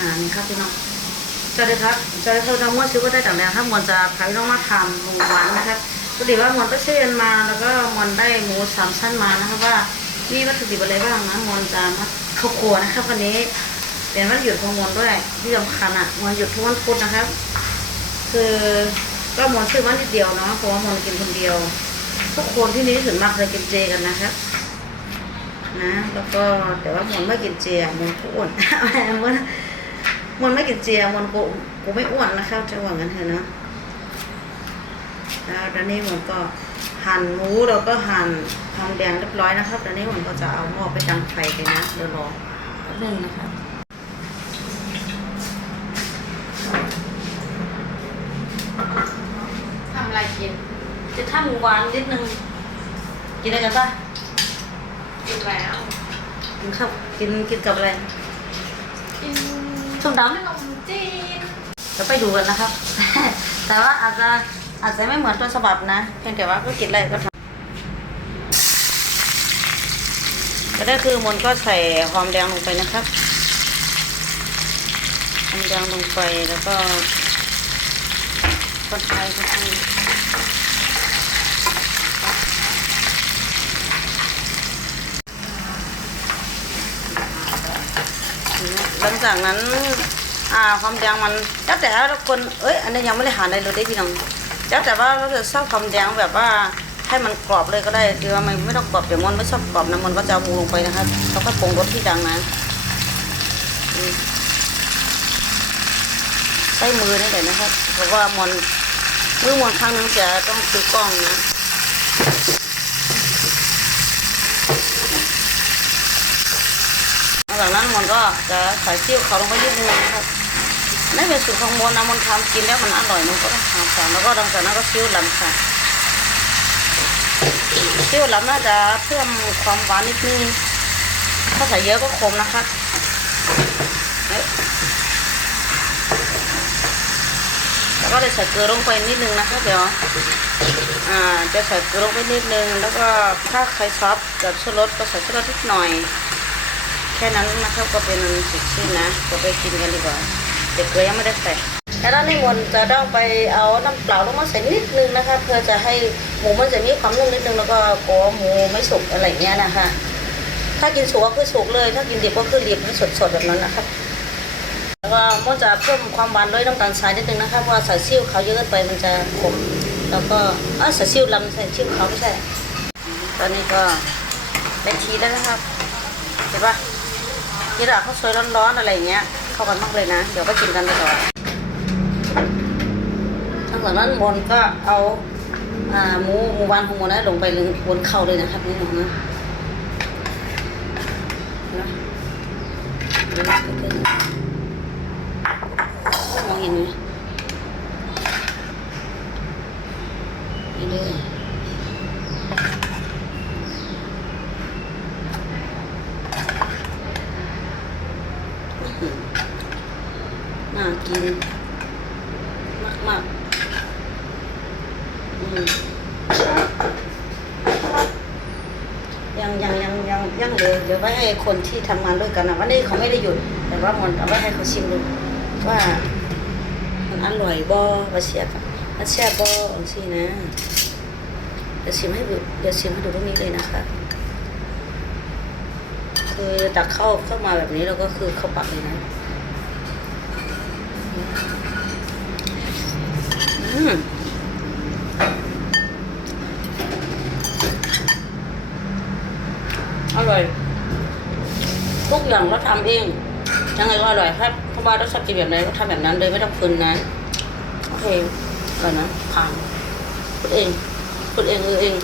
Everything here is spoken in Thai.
อ่านี่ครับพี่น้องสวัสดีครับสวัสดีครับน้องมวนชื่อว่าได้ต่างแดนครับมวนจะพาพี่น้องมาทำหมูหวานนะครับพอดีว่ามวนก็เชียนมาแล้วก็มวนได้หมูสามชั้นมานะครับว่ามีวัตถุดิบอะไรบ้างนะมวนจะมาข้าครัวนะครับวันนี้เป็นวันหยุดของมวนด้วยที่สำคัญอะมวนหยุดทุกวันพุธนะครับ คือก็มวนซื้อวันนิดเดียวเนาะเพราะว่ามวนกินคนเดียว ทุกคนที่นี่ถึงมากเลยกินเจกันนะครับนะแล้วก็แต่ว่ามนไม่กินเจียมนก็อ้วนมน มนไม่กินเจียมนกูกูไม่อ้วนนะครับจะว่างั้นเถอะนะแล้วตอนนี้มนก็หั่นหมูเราก็หั่นทองแดงเรียบร้อยนะครับตอนนี้มนก็จะเอาหม้อไปดังไฟกันนะเดี๋ยวรอแป๊บนึงนะครับทำอะไรกิน จะทำหมูหวานนิดนึง กินอะไรกันปะกินแล้วกินข้าวกินกินกับอะไร กินส้มตำ ขนมจีนเราไปดูกันนะครับ แต่ว่าอาจจะอาจจะไม่เหมือนต้นฉบับนะเพียงแต่ว่าก็กินอะไรก็ทำก็ได้คือมนก็ใส่หอมแดงลงไปนะครับหอมแดงลงไปแล้วก็คนไทยคนไทยห ลังจากนั้นอ่าความแดงมันแล้วแต่ทุกคนเอ้ยอันนี้ยังไม่ได้หาอะไรเลยได้พี่น้องแล้วแต่ว่าเราจะชอบความแดงแบบว่าให้มันกรอบเลยก็ได้คือว่ามันไม่ต้องกรอบเดี๋ยวมันไม่ชอบกรอบนะมันก็จะเอาหมูลงไปนะครับแล้วก็ปรุงรสที่ดังนะใช้มือนี่แหละนะครับเพราะว่ามันมือมันครั้งนึงจะต้องคือกล้องนะ หลัง จากนั้นมันก็จะใส่ซีอิ๊วเขาลงไปนิดนึงนะครับนั่นเป็นสูตรของมนนะมนทำกินแล้วมันอร่อยมันก็ต้องทำค่ะแล้วก็หลังจากนั้นก็ซีอิ๊วลำค่ะซีอิ๊วลำน่าจะเพิ่มความหวานนิดนึงถ้าใส่เยอะก็ขมนะคะเอ๊ะแล้วก็เลยใส่เกลือลงไปนิดนึงนะคะเดี๋ยวอ่าจะใส่เกลือลงไปนิดนึง แล้วก็ถ้าใครชอบแบบชูรสก็ใส่ชูรสนิดหน่อย แค่นั้นนะครับก็เป็นสุดสิ้นนะก็ไปกินกันดีกว่าเด็กเกลือยังไม่ได้ใส่แล้วในมนจะต้องไปเอาน้ำเปล่าลงมาใส่นิดนึงนะคะเพื่อจะให้หมูมันจะมีความนุ่มนิดนึงแล้วก็กลัวหมูไม่สุกอะไรเงี้ยนะคะ ถ้ากินสุกก็คือสุกเลย ถ้ากินดิบก็คือดิบให้สดๆแบบนั้นนะครับแล้วก็มันจะเพิ่มความหวานด้วยน้ำตาลทรายนิดนึงนะคะเพราะว่าใส่ซิ่วเขาเยอะเกินไปมันจะขมแล้วก็เออใส่ซิ่วลำใส่ซิ่วเขาไม่ใช่ ตอนนี้ก็ได้ชีแล้วนะครับเห็นปะ ที่ร้านข้าวสวยร้อนๆอะไรเงี้ย เข้ากันมากเลยนะ เดี๋ยวก็กินกันไปก่อนทั้งหมดนั้นบนก็เอาหมูหมูวานของหมูนะลงไปลงบนเข้าเลยนะครับนี่นะนะมองเห็นไหมนี่เลย น่า กิน มากมากๆอืมยังยังยังยังยังเลือเดี๋ยวไว้ให้คนที่ทำงานด้วยกันนะวันนี้เขาไม่ได้หยุด แต่ว่ามันเอาไว้ให้เขาชิมดูว่ามันอร่อยบ่ว่าเชียบว่าเชียบบ่องซี่นะเดี๋ยวชิมให้ดูเดี๋ยวชิมให้ดูตรงนี้เลยนะคะคือตักเข้าเข้ามาแบบนี้แล้วก็คือเข้าปากเลยนะ อร่อยทุกอย่างเราทำเองยังไงก็อร่อยครับเพราะว่าเราชอบกินแบบไหนก็ทำแบบนั้นเลยไม่ต้องคืนนะโอเคอร่อยนะผ่านพูดเองพูดเองเออเอง